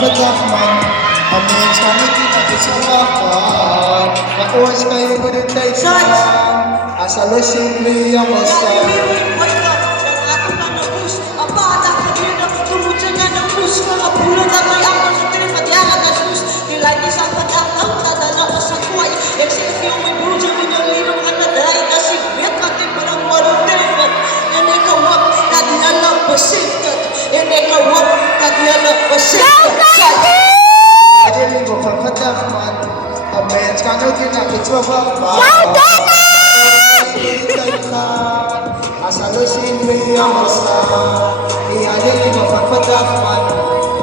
Rahman, Amin Sangat kita kesalahan, Makuas kayo berdentay san, Asal simple yang besar. Jadi bukan Rahman, Amin Sangat kita kesalahan. Asal simple yang besar, ia jadi mapagpatakman.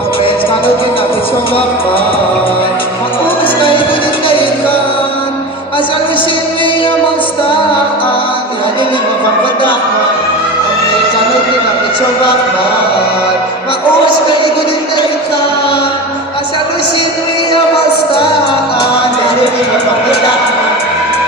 Abes kalau kita kesalahan, makus kayo dinaikan. Asal simple yang besar, ia jadi mapagpatakman. Abes kalau kita kesalahan, makus kayo dinaikan. Asal simple yang besar, ia jadi mapagpatakman.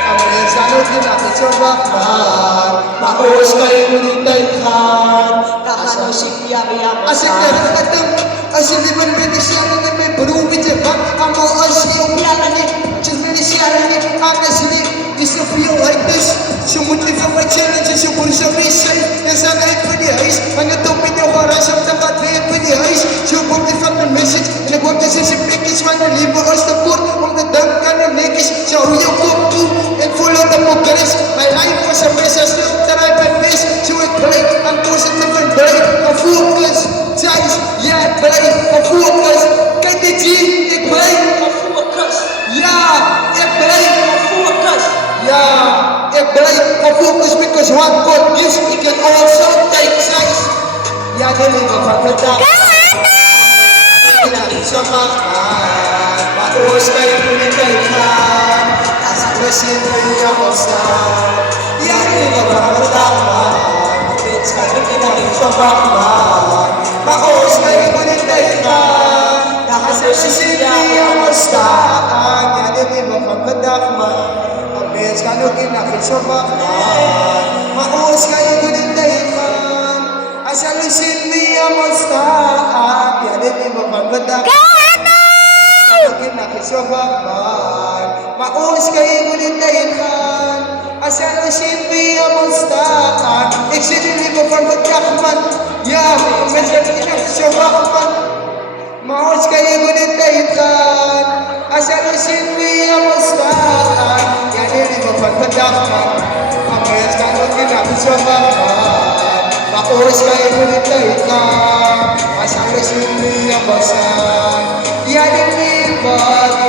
Abes kalau kita kesalahan, makus kayo dinaikan. Kahano siya Asik dari kadang, asik di Indonesia dengan me berubah cepat. Amo asik upiakan ni, cuma di siaran ni, anak sini. This a feel like this. So motivate my challenges, so pun sa mission. Yang sangat for the ice, hanya tu punya orang yang dapat lihat for the ice. So motivate my message, and what this is a package when I leave us the food. The dumb kind of niggas, so who you go to and follow the progress. My life was a mess, I still try my best. So it break, I'm positive and break. I'm focused, guys, yeah, break. I'm focused, can't be it break. I'm focused. Yeah, it break. I'm focused. Yeah, it break. I'm focused because what God gives, it can also take size. Yeah, they live a fucking sa makan, makuos kayo pinagkaitan. Nasa klasin kayo ako sa yari ka pangataman. It's kayo pinagkaitan sa bakman. Makuos kayo pinagkaitan. Nasa klasin kayo ako sa yari ka pangataman. It's kayo pinagkaitan sa bakman. Makuos kayo pinagkaitan. Asal simple ang mastaan, yan din mapagpatak. Kaya nakisabakan, maus kayo gunitayan. Asal simple ang mastaan, exceedingly mapagpatakman. Yeah, medyo nakisabakan, maus kayo gunitayan. Asal simple ang mastaan, yan din mapagpatakman. Pamayas ka rin nakisabakan. Makuos kayo pinagkaitan, asal simple ang basan. Yan ang ibang